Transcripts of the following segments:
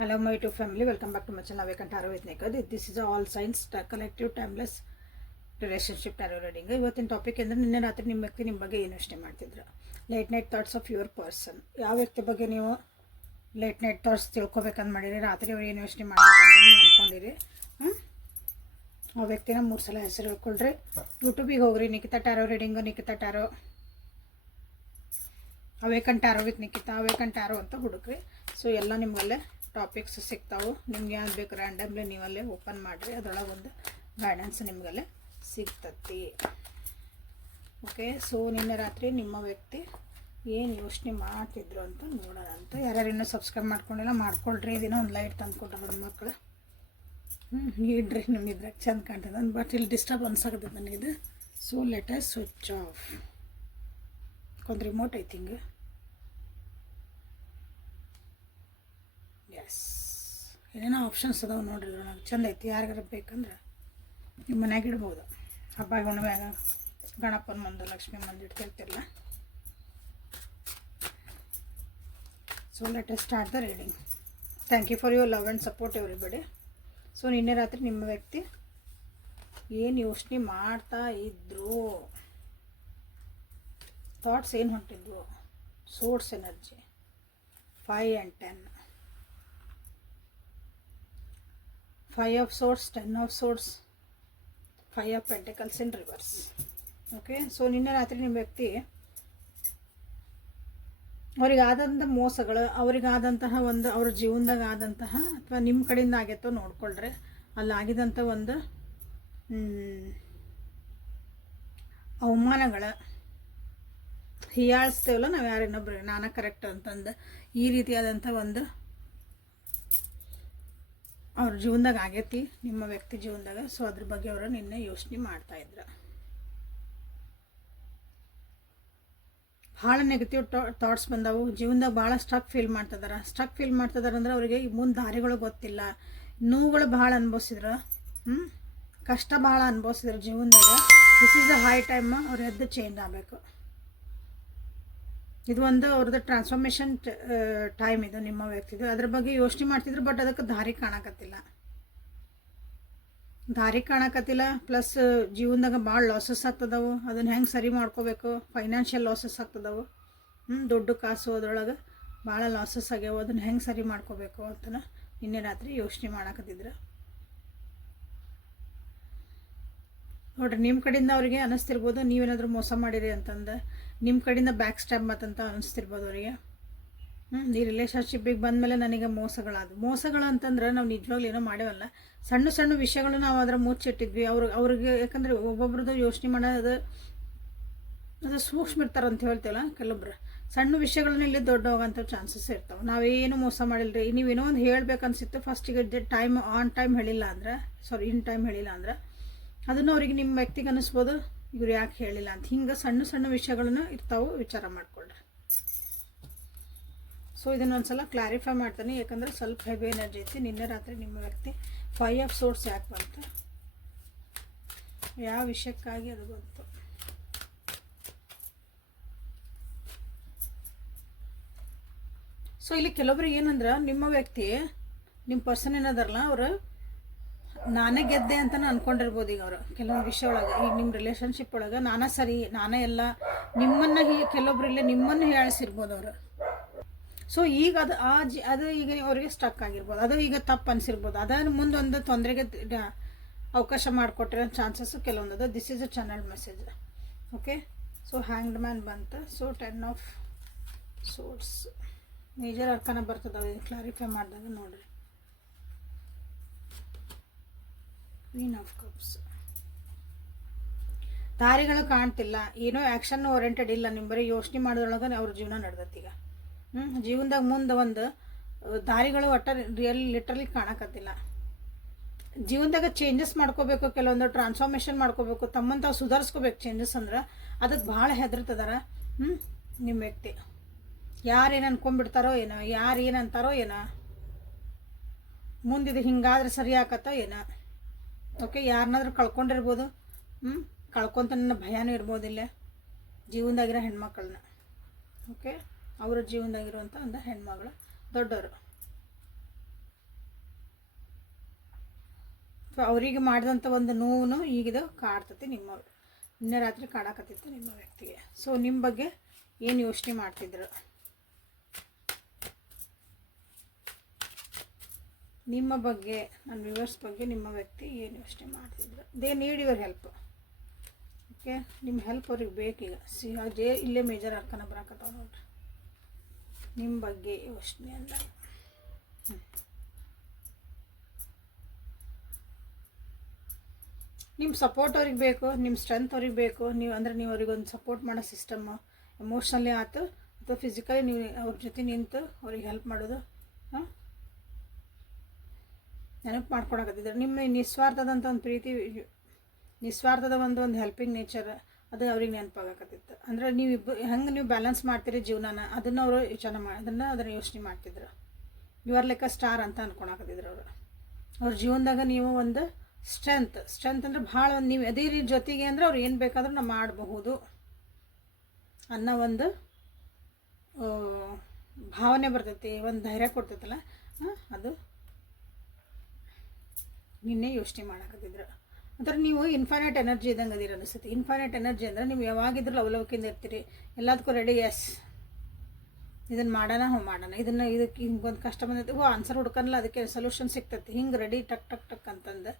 Hello my YouTube family, welcome back to my channel Awaken Tarot with Nikad. This is a all signs collective timeless relationship tarot reading. ಇವತ್ತಿನ topic ಅಂದ್ರೆ ನಿನ್ನೆ ರಾತ್ರಿ ನಿಮ್ಮ ವ್ಯಕ್ತಿ ನಿಮ್ಮ ಬಗ್ಗೆ ಏನು ಯೋಚನೆ ಮಾಡ್ತಿದ್ರು. Late night thoughts of your person. ಯಾವ ವ್ಯಕ್ತಿ ಬಗ್ಗೆ ನೀವು ಲೇಟ್ ನೈಟ್ ಥಾಟ್ಸ್ ತಿಳ್ಕೊಬೇಕಂತ ಮಾಡಿರಿ, ರಾತ್ರಿ ಅವ್ರು ಏನು ಯೋಚನೆ ಮಾಡ್ಬೇಕಂತ ನೀವು ಅಂದ್ಕೊಂಡಿರಿ. ಆ ವ್ಯಕ್ತಿನ 3 ಸಲ ಹೆಸರು ಹೇಳ್ಕೊಳ್ರಿ. ಯೂಟ್ಯೂಬಿಗೆ ಹೋಗ್ರಿ, Nikhita tarot reading, Nikhita tarot, awaken tarot with Nikhita, awaken tarot ಅಂತ ಹುಡುಕ್ರಿ. ಸೊ ಎಲ್ಲ ನಿಮ್ಮಲ್ಲೇ ಟಾಪಿಕ್ಸ್ ಸಿಗ್ತಾವೆ. ನಿಮ್ಗೆ ಯಾವ್ದು ಬೇಕು ರ್ಯಾಂಡಮ್ಲಿ ನೀವಲ್ಲೇ ಓಪನ್ ಮಾಡಿರಿ, ಅದರೊಳಗೆ ಒಂದು ಗೈಡೆನ್ಸ್ ನಿಮಗಲ್ಲೇ ಸಿಗ್ತತಿ. ಓಕೆ, ಸೊ ನಿನ್ನೆ ರಾತ್ರಿ ನಿಮ್ಮ ವ್ಯಕ್ತಿ ಏನು ಯೋಚನೆ ಮಾಡ್ತಿದ್ರು ಅಂತ ನೋಡೋಣ ಅಂತ. ಯಾರ್ಯಾರು ಇನ್ನೂ ಸಬ್ಸ್ಕ್ರೈಬ್ ಮಾಡ್ಕೊಂಡಿಲ್ಲ ಮಾಡ್ಕೊಳ್ರಿ. ಇದನ್ನ ಒಂದು ಲೈಟ್ ತಂದುಕೊಟ್ರೆ ನನ್ನ ಮಕ್ಕಳು ಇಡ್ರಿ, ನಿಮ್ಮಿದ್ರಾಗ ಚೆಂದ ಕಾಣ್ತದೆ. ಬಟ್ ಇಲ್ಲಿ ಡಿಸ್ಟರ್ಬ್ ಅನ್ಸಾಕತ್ತದ ನನಗಿದು. So let us switch off. ಒಂದು ರಿಮೋಟ್ ಐತಿ ಹಿಂಗೆ. ಎಸ್, ಏನೇನೋ ಆಪ್ಷನ್ಸ್ ಅದಾವೆ ನೋಡ್ರಿ, ನನಗೆ ಚೆಂದ ಐತಿ. ಯಾರಿಗಾರ ಬೇಕಂದ್ರೆ ನಿಮ್ಮ ಮನ್ಯಾಗ ಇಡ್ಬೋದು. ಹಬ್ಬ ಹುಣ್ಣಿಮ್ಯಾಗ ಗಣಪನ ಮುಂದೆ, ಲಕ್ಷ್ಮಿ ಮುಂದೆ ಇಡ್ತಿರ್ತಿರಲ್ಲ. So let us start the reading. Thank you for your love and support everybody. So ನಿನ್ನೆ ರಾತ್ರಿ ನಿಮ್ಮ ವ್ಯಕ್ತಿ ಏನು ಯೋಚನೆ ಮಾಡ್ತಾ ಇದ್ರು, ಥಾಟ್ಸ್ ಏನು ಹೊಂಟಿದ್ವು. Source energy 5 and 10, 5 of swords, 10 of swords, 5 of pentacles in reverse. Okay, so ನಿನ್ನೆ ರಾತ್ರಿ ನಿಮ್ಮ ವ್ಯಕ್ತಿ ಅವರಿಗಾದಂಥ ಮೋಸಗಳು, ಅವರಿಗಾದಂತಹ ಒಂದು ಅವ್ರ ಜೀವನದಾಗ ಆದಂತಹ ಅಥವಾ ನಿಮ್ಮ ಕಡೆಯಿಂದ ಆಗೈತೋ ನೋಡ್ಕೊಳ್ರಿ. ಅಲ್ಲಾಗಿದಂಥ ಒಂದು ಅವಮಾನಗಳ ಹೀಯಾಳಿಸ್ತೇವಲ್ಲ ನಾವು ಯಾರಿನ್ನೊಬ್ರು, ನಾನ ಕರೆಕ್ಟ್ ಅಂತಂದು ಈ ರೀತಿಯಾದಂಥ ಒಂದು ಅವ್ರ ಜೀವನದಾಗ ಆಗೈತಿ, ನಿಮ್ಮ ವ್ಯಕ್ತಿ ಜೀವನದಾಗ. ಸೊ ಅದ್ರ ಬಗ್ಗೆ ಅವರು ನಿನ್ನೆ ಯೋಚನೆ ಮಾಡ್ತಾಯಿದ್ರು. ಭಾಳ ನೆಗೆಟಿವ್ ಥಾಟ್ಸ್ ಬಂದವು. ಜೀವನದಾಗ ಭಾಳ ಸ್ಟ್ರಕ್ ಫೀಲ್ ಮಾಡ್ತಿದಾರೆ ಅಂದ್ರೆ ಅವರಿಗೆ ಮುಂದೆ ದಾರಿಗಳು ಗೊತ್ತಿಲ್ಲ. ನೋವುಗಳು ಭಾಳ ಅನುಭವಿಸಿದ್ರು, ಕಷ್ಟ ಭಾಳ ಅನುಭವಿಸಿದ್ರು ಜೀವನದಾಗ. This is the high time ಅವ್ರು ಎದ್ದು ಚೇಂಜ್ ಆಗಬೇಕು. ಇದು ಒಂದು ಅವ್ರದ್ದು ಟ್ರಾನ್ಸ್ಫಾರ್ಮೇಷನ್ ಟೈಮ್ ಇದು ನಿಮ್ಮ ವ್ಯಕ್ತಿದು. ಅದ್ರ ಬಗ್ಗೆ ಯೋಚನೆ ಮಾಡ್ತಿದ್ರು, ಬಟ್ ಅದಕ್ಕೆ ದಾರಿ ಕಾಣಕತ್ತಿಲ್ಲ. ಪ್ಲಸ್ ಜೀವನದಾಗ ಭಾಳ ಲಾಸಸ್ ಆಗ್ತದವು. ಅದನ್ನು ಹೆಂಗೆ ಸರಿ ಮಾಡ್ಕೋಬೇಕು. ಫೈನಾನ್ಷಿಯಲ್ ಲಾಸಸ್ ಆಗ್ತದವು. ದುಡ್ಡು ಕಾಸು ಅದರೊಳಗೆ ಭಾಳ ಲಾಸಸ್ ಆಗ್ಯಾವು. ಅದನ್ನು ಹೆಂಗೆ ಸರಿ ಮಾಡ್ಕೋಬೇಕು ಅಂತ ನಿನ್ನೆ ರಾತ್ರಿ ಯೋಚನೆ ಮಾಡಕತ್ತಿದ್ರು. ನೋಡ್ರಿ, ನಿಮ್ಮ ಕಡೆಯಿಂದ ಅವರಿಗೆ ಅನ್ನಿಸ್ತಿರ್ಬೋದು ನೀವೇನಾದರೂ ಮೋಸ ಮಾಡಿರಿ ಅಂತಂದು. ನಿಮ್ಮ ಕಡೆಯಿಂದ ಬ್ಯಾಕ್ ಸ್ಟ್ಯಾಬ್ ಮತ್ತಂತ ಅನ್ನಿಸ್ತಿರ್ಬೋದು ಅವರಿಗೆ. ಈ ರಿಲೇಷನ್ಶಿಪ್ಪಿಗೆ ಬಂದಮೇಲೆ ನನಗೆ ಮೋಸಗಳು ಅಂತಂದ್ರೆ ನಾವು ನಿಜವಾಗ್ಲೂ ಏನೋ ಮಾಡೇವಲ್ಲ. ಸಣ್ಣ ಸಣ್ಣ ವಿಷಯಗಳು ನಾವು ಅದರ ಮುಚ್ಚಿಟ್ಟಿದ್ವಿ ಅವ್ರಿಗೆ. ಯಾಕಂದರೆ ಒಬ್ಬೊಬ್ರದ್ದು ಯೋಚನೆ ಮಾಡೋದು ಅದು ಸೂಕ್ಷ್ಮ ಇರ್ತಾರಂತ ಹೇಳ್ತೀವಲ್ಲ ಕೆಲವೊಬ್ರು. ಸಣ್ಣ ವಿಷಯಗಳನ್ನ ಇಲ್ಲಿ ದೊಡ್ಡ ಹೋಗೋಂಥ ಚಾನ್ಸಸ್ ಇರ್ತಾವೆ. ನಾವೇನು ಮೋಸ ಮಾಡಿಲ್ಲರಿ, ನೀವೇನೋ ಒಂದು ಹೇಳ್ಬೇಕನ್ಸಿತ್ತು, ಫಸ್ಟಿಗೆ ಆನ್ ಟೈಮ್ ಹೇಳಿಲ್ಲ ಅಂದ್ರೆ, ಇನ್ ಟೈಮ್ ಹೇಳಿಲ್ಲ ಅಂದ್ರೆ ಅದನ್ನು ಅವ್ರಿಗೆ ನಿಮ್ಮ ವ್ಯಕ್ತಿಗೆ ಅನ್ನಿಸ್ಬೋದು, ಇವ್ರು ಯಾಕೆ ಹೇಳಿಲ್ಲ ಅಂತ. ಹಿಂಗೆ ಸಣ್ಣ ಸಣ್ಣ ವಿಷಯಗಳನ್ನ ಇರ್ತಾವೆ, ವಿಚಾರ ಮಾಡಿಕೊಳ್ಳ್ರಿ. ಸೊ ಇದನ್ನು ಒಂದ್ಸಲ ಕ್ಲಾರಿಫೈ ಮಾಡ್ತಾನೆ, ಯಾಕಂದರೆ ಸ್ವಲ್ಪ ಹೆವಿ ಎನರ್ಜಿ ಐತಿ. ನಿನ್ನೆ ರಾತ್ರಿ ನಿಮ್ಮ ವ್ಯಕ್ತಿ 5 of swords ಯಾಕೆ ಬಂತು, ಯಾವ ವಿಷಯಕ್ಕಾಗಿ ಅದು ಬಂತು. ಸೊ ಇಲ್ಲಿ ಕೆಲವೊಬ್ರಿಗೆ ಏನಂದ್ರೆ ನಿಮ್ಮ ವ್ಯಕ್ತಿ, ನಿಮ್ಮ ಪರ್ಸನ್ ಏನದಾರಲ್ಲ, ಅವರು ನಾನೇ ಗೆದ್ದೆ ಅಂತಲೂ ಅಂದ್ಕೊಂಡಿರ್ಬೋದು. ಈಗ ಅವರು ಕೆಲವೊಂದು ವಿಷಯ ಒಳಗೆ, ಈಗ ನಿಮ್ಮ ರಿಲೇಷನ್ಶಿಪ್ ಒಳಗೆ ನಾನೇ ಸರಿ, ನಾನೇ ಎಲ್ಲ, ನಿಮ್ಮನ್ನು ಕೆಲವೊಬ್ರಿಲ್ಲ ನಿಮ್ಮನ್ನು ಹೇಳಿಸಿರ್ಬೋದು ಅವರು. ಸೊ ಈಗ ಅದು ಈಗ ಅವರಿಗೆ ಸ್ಟಕ್ ಆಗಿರ್ಬೋದು, ಅದು ಈಗ ತಪ್ಪು ಅನಿಸಿರ್ಬೋದು. ಅದನ್ನು ಮುಂದೊಂದು ತೊಂದರೆಗೆ ಅವಕಾಶ ಮಾಡಿಕೊಟ್ಟಿರೋ ಚಾನ್ಸಸ್ಸು ಕೆಲವೊಂದು ಅದು. This is a channel message. Okay, so hanged man ಬಂತು. So 10 of swords major arcana ಬರ್ತದೆ, ಕ್ಲಾರಿಫೈ ಮಾಡಿದಾಗ ನೋಡಿರಿ. ಕ್ವೀನ್ ಆಫ್ ಕಪ್ಸ್, ದಾರಿಗಳು ಕಾಣ್ತಿಲ್ಲ, ಏನೋ ಆ್ಯಕ್ಷನ್ ಓರಿಯೆಂಟೆಡ್ ಇಲ್ಲ. ನಿಮ್ಮ ಬರೀ ಯೋಚನೆ ಮಾಡೋದ್ರೊಳಗೆ ಅವ್ರ ಜೀವನ ನಡೆದತ್ತೀಗ. ಜೀವನದಾಗ ಮುಂದೆ ಒಂದು ದಾರಿಗಳು ಲಿಟ್ರಲಿ ಕಾಣಕತ್ತಿಲ್ಲ. ಜೀವನದಾಗ ಚೇಂಜಸ್ ಮಾಡ್ಕೋಬೇಕು, ಕೆಲವೊಂದು ಟ್ರಾನ್ಸ್ಫಾರ್ಮೇಷನ್ ಮಾಡ್ಕೋಬೇಕು, ತಮ್ಮನ್ನು ತಾವು ಸುಧಾರಿಸ್ಕೋಬೇಕು. ಚೇಂಜಸ್ ಅಂದ್ರೆ ಅದಕ್ಕೆ ಭಾಳ ಹೆದರ್ತಿದಾರ ನಿಮ್ಮ ವ್ಯಕ್ತಿ. ಯಾರೇನು ಅನ್ಕೊಂಡ್ಬಿಡ್ತಾರೋ ಏನೋ, ಯಾರು ಏನಂತಾರೋ ಏನೋ, ಮುಂದಿದು ಹಿಂಗಾದ್ರೆ ಸರಿ ಆಕತ್ತೋ ಏನೋ. ಓಕೆ, ಯಾರನ್ನಾದ್ರೂ ಕಳ್ಕೊಂಡಿರ್ಬೋದು, ಕಳ್ಕೊತ ನನ್ನ ಭಯನೂ ಇರ್ಬೋದಿಲ್ಲ ಜೀವನದಾಗಿರೋ ಹೆಣ್ಮಕ್ಳನ್ನ. ಓಕೆ, ಅವರ ಜೀವನದಾಗಿರುವಂಥ ಒಂದು ಹೆಣ್ಮಗಳು ದೊಡ್ಡವರು. ಅವರಿಗೆ ಮಾಡಿದಂಥ ಒಂದು ನೋವು ಈಗಿದು ಕಾಡ್ತತಿ ನಿನ್ನೆ ರಾತ್ರಿ ಕಾಡಕತ್ತಿತ್ತು ನಿಮ್ಮ ವ್ಯಕ್ತಿಗೆ. ಸೊ ನಿಮ್ಮ ಬಗ್ಗೆ ಏನು ಯೋಚನೆ ಮಾಡ್ತಿದ್ರು, ನಿಮ್ಮ ಬಗ್ಗೆ ನನ್ನ ವ್ಯೂವರ್ಸ್ ಬಗ್ಗೆ ನಿಮ್ಮ ವ್ಯಕ್ತಿ ಏನು ಯೋಚನೆ ಮಾಡ್ತಿದ್ರು. They need your help. Okay, ನಿಮ್ಮ ಹೆಲ್ಪ್ ಅವ್ರಿಗೆ ಬೇಕೀಗ. ಇಲ್ಲೇ ಮೇಜರ್ ಅರ್ಕನ ಬರಾಕತ್ತಾವ ನೋಡ್ರಿ. ನಿಮ್ಮ ಬಗ್ಗೆ ಯೋಚನೆ ಅಲ್ಲ, ನಿಮ್ಮ ಸಪೋರ್ಟ್ ಅವ್ರಿಗೆ ಬೇಕು, ನಿಮ್ಮ ಸ್ಟ್ರೆಂತ್ ಅವ್ರಿಗೆ ಬೇಕು. ನೀವು ಅವ್ರಿಗೆ ಒಂದು ಸಪೋರ್ಟ್ ಮಾಡೋ ಸಿಸ್ಟಮ್ಮು, ಎಮೋಷ್ನಲಿ ಆಯ್ತು ಅಥವಾ ಫಿಸಿಕಲಿ ನೀವು ಅವ್ರ ಜೊತೆ ನಿಂತು ಅವ್ರಿಗೆ ಹೆಲ್ಪ್ ಮಾಡೋದು ನೆನಪು ಮಾಡ್ಕೊಳಕತ್ತಿದ್ದಾರೆ. ನಿಮ್ಮ ನಿಸ್ವಾರ್ಥದಂಥ ಒಂದು ಪ್ರೀತಿ, ನಿಸ್ವಾರ್ಥದ ಒಂದು ಹೆಲ್ಪಿಂಗ್ ನೇಚರ್ ಅದು ಅವ್ರಿಗೆ ನೆನಪಾಗಕತ್ತಿತ್ತು. ಅಂದರೆ ಹೆಂಗೆ ನೀವು ಬ್ಯಾಲೆನ್ಸ್ ಮಾಡ್ತೀರಿ ಜೀವನನ, ಅದನ್ನು ಅವರು ಅದನ್ನು ಯೋಚನೆ ಮಾಡ್ತಿದ್ರು. You are like a star ಅಂತ ಅನ್ಕೊಳಕತ್ತಿದ್ರು ಅವರು. ಅವ್ರ ಜೀವನದಾಗ ನೀವು ಒಂದು ಸ್ಟ್ರೆಂತ್ ಅಂದರೆ ಭಾಳ ಒಂದು ನೀವು ಅದೇ ರೀತಿ ಜೊತೆಗೆ ಅಂದರೆ ಅವ್ರು ಏನು ಬೇಕಾದ್ರೂ ನಾವು ಮಾಡಬಹುದು ಅನ್ನೋ ಒಂದು ಭಾವನೆ ಬರ್ತೈತಿ, ಒಂದು ಧೈರ್ಯ ಕೊಡ್ತೈತಲ್ಲ, ಅದು ನಿನ್ನೆ ಯೋಚನೆ ಮಾಡಕತ್ತಿದ್ರು. ಅಂದ್ರೆ ನೀವು ಇನ್ಫೈನೈಟ್ ಎನರ್ಜಿ ಇದ್ದಂಗೆ ಅದಿರ ಅನಿಸುತ್ತೆ. ಇನ್ಫೈನೈಟ್ ಎನರ್ಜಿ ಅಂದರೆ ನೀವು ಯಾವಾಗಿದ್ರೂ ಲವಲವಿಕೆಯಿಂದ ಇರ್ತೀರಿ, ಎಲ್ಲದಕ್ಕೂ ರೆಡಿ. ಎಸ್, ಇದನ್ನು ಮಾಡೋಣ, ಇದಕ್ಕೆ ಹಿಂಗೊಂದು ಕಷ್ಟ ಬಂದೈತಿ, ಆನ್ಸರ್ ಹುಡ್ಕಲ್ಲ, ಅದಕ್ಕೆ ಸೊಲ್ಯೂಷನ್ ಸಿಗ್ತೈತಿ, ಹಿಂಗೆ ರೆಡಿ ಟಕ್ ಟಕ್ ಟಕ್ ಅಂತಂದು.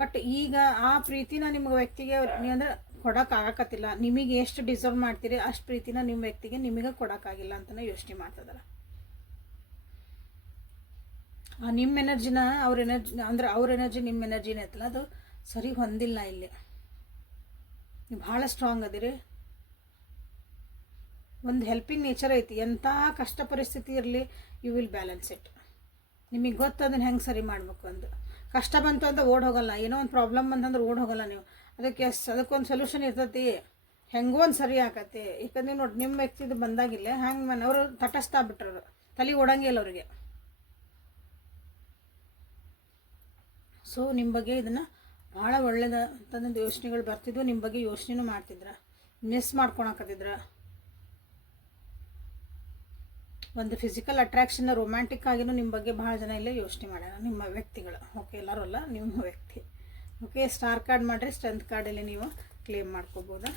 ಬಟ್ ಈಗ ಆ ಪ್ರೀತಿನ ನಿಮ್ಗೆ ವ್ಯಕ್ತಿಗೆ ಅಂದರೆ ಕೊಡೋಕ್ಕಾಗಕತ್ತಿಲ್ಲ. ನಿಮಗೆ ಎಷ್ಟು ಡಿಸರ್ವ್ ಮಾಡ್ತೀರಿ ಅಷ್ಟು ಪ್ರೀತಿನ ನಿಮ್ಮ ವ್ಯಕ್ತಿಗೆ ನಿಮಗೆ ಕೊಡೋಕ್ಕಾಗಿಲ್ಲ ಅಂತಲೇ ಯೋಚನೆ ಮಾಡ್ತಿದ್ದಾರೆ. ನಿಮ್ಮ ಎನರ್ಜಿನ ಅವ್ರ ಎನರ್ಜಿ ನಿಮ್ಮ ಎನರ್ಜಿನೇ ಐತಲ್ಲ, ಅದು ಸರಿ ಹೊಂದಿಲ್ಲ. ಇಲ್ಲಿ ನೀವು ಭಾಳ ಸ್ಟ್ರಾಂಗ್ ಅದಿರಿ, ಒಂದು ಹೆಲ್ಪಿಂಗ್ ನೇಚರ್ ಐತಿ. ಎಂಥ ಕಷ್ಟ ಪರಿಸ್ಥಿತಿ ಇರಲಿ, ಯು ವಿಲ್ ಬ್ಯಾಲೆನ್ಸ್ ಇಟ್. ನಿಮಗೆ ಗೊತ್ತು ಅದನ್ನು ಹೆಂಗೆ ಸರಿ ಮಾಡಬೇಕು ಅಂತ. ಕಷ್ಟ ಬಂತು ಅಂತ ಓಡ್ ಹೋಗಲ್ಲ, ಏನೋ ಒಂದು ಪ್ರಾಬ್ಲಮ್ ಬಂತಂದ್ರೆ ಓಡ್ ಹೋಗಲ್ಲ ನೀವು. ಅದಕ್ಕೊಂದು ಸೊಲ್ಯೂಷನ್ ಇರ್ತೈತಿ, ಹೆಂಗೋ ಒಂದು ಸರಿ ಆಕತಿ. ಯಾಕಂದ್ರೆ ನೋಡಿ, ನಿಮ್ಮ ವ್ಯಕ್ತಿದು ಬಂದಾಗಿಲ್ಲ ಹ್ಯಾಂಗೆ ಅವರು ತಟಸ್ಥ ಬಿಟ್ರು, ತಲೆ ಓಡಂಗೇ ಇಲ್ಲ ಅವ್ರಿಗೆ. ಸೊ ನಿಮ್ಮ ಬಗ್ಗೆ ಇದನ್ನು ಭಾಳ ಒಳ್ಳೇದ ಅಂತಂದು ಯೋಚನೆಗಳು ಬರ್ತಿದ್ವು. ನಿಮ್ಮ ಬಗ್ಗೆ ಯೋಚನೆನೂ ಮಾಡ್ತಿದ್ರ, ಮಿಸ್ ಮಾಡ್ಕೊಳಕತ್ತಿದ್ರ. ಒಂದು ಫಿಸಿಕಲ್ ಅಟ್ರಾಕ್ಷನ್ ರೊಮ್ಯಾಂಟಿಕ್ ಆಗಿನೂ ನಿಮ್ಮ ಬಗ್ಗೆ ಭಾಳ ಜನ ಇಲ್ಲೇ ಯೋಚನೆ ಮಾಡ್ಯಾರ, ನಿಮ್ಮ ವ್ಯಕ್ತಿಗಳು. ಓಕೆ, ಎಲ್ಲರೂ ಅಲ್ಲ, ನಿಮ್ಮ ವ್ಯಕ್ತಿ. ಓಕೆ, ಸ್ಟಾರ್ ಕಾರ್ಡ್ ಮಾಡಿರಿ, ಸ್ಟ್ರೆಂತ್ ಕಾರ್ಡಲ್ಲಿ ನೀವು ಕ್ಲೇಮ್ ಮಾಡ್ಕೋಬೋದು.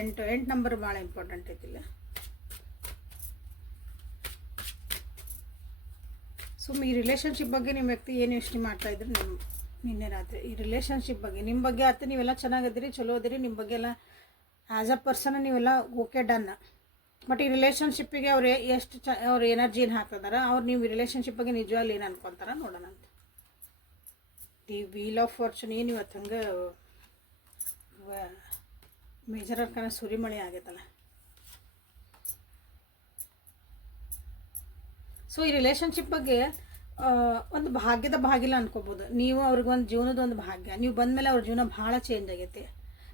ಎಂಟು ನಂಬರ್ ಭಾಳ ಇಂಪಾರ್ಟೆಂಟ್ ಐತಿಲ್ಲ. ಸೊ ಈ ರಿಲೇಷನ್ಶಿಪ್ ಬಗ್ಗೆ ನಿಮ್ಮ ವ್ಯಕ್ತಿ ಏನು ಯೋಚನೆ ಮಾಡ್ತಾಯಿದ್ರು ನಿನ್ನೆ ರಾತ್ರಿ. ಈ ರಿಲೇಷನ್ಶಿಪ್ ಬಗ್ಗೆ ನಿಮ್ಮ ಬಗ್ಗೆ ಆಯ್ತು, ನೀವೆಲ್ಲ ಚೆನ್ನಾಗಿದ್ದೀರಿ, ಚಲೋ ಅದಿರಿ, ನಿಮ್ಮ ಬಗ್ಗೆ ಎಲ್ಲ ಆ್ಯಸ್ ಅ ಪರ್ಸನ್ ನೀವೆಲ್ಲ ಓಕೆ ಡನ್. ಬಟ್ ಈ ರಿಲೇಷನ್ಶಿಪ್ಪಿಗೆ ಅವ್ರು ಎಷ್ಟು ಅವ್ರ ಎನರ್ಜಿ ಏನು ಹಾಕ್ತಿದಾರ, ನೀವು ಈ ರಿಲೇಷನ್ಶಿಪ್ ಬಗ್ಗೆ ನಿಜವಾಗ್ಲಿ ಏನು ಅನ್ಕೊತಾರ ನೋಡೋಣ ಅಂತ. ದಿ ವೀಲ್ ಆಫ್ ಫಾರ್ಚೂನ್ ಏನು ಇವತ್ತು ಹಂಗೆ ಮೇಜರ್ ಅರ್ಕನ ಸುರಿಮಳೆ ಆಗೈತಲ್ಲ. ಸೊ ಈ ರಿಲೇಷನ್ಶಿಪ್ ಬಗ್ಗೆ ಒಂದು ಭಾಗ್ಯದ ಭಾಗಿಲ್ಲ ಅನ್ಕೋಬೋದು ನೀವು. ಅವ್ರಿಗೊಂದು ಜೀವನದ ಒಂದು ಭಾಗ್ಯ. ನೀವು ಬಂದಮೇಲೆ ಅವ್ರ ಜೀವನ ಭಾಳ ಚೇಂಜ್ ಆಗೈತಿ.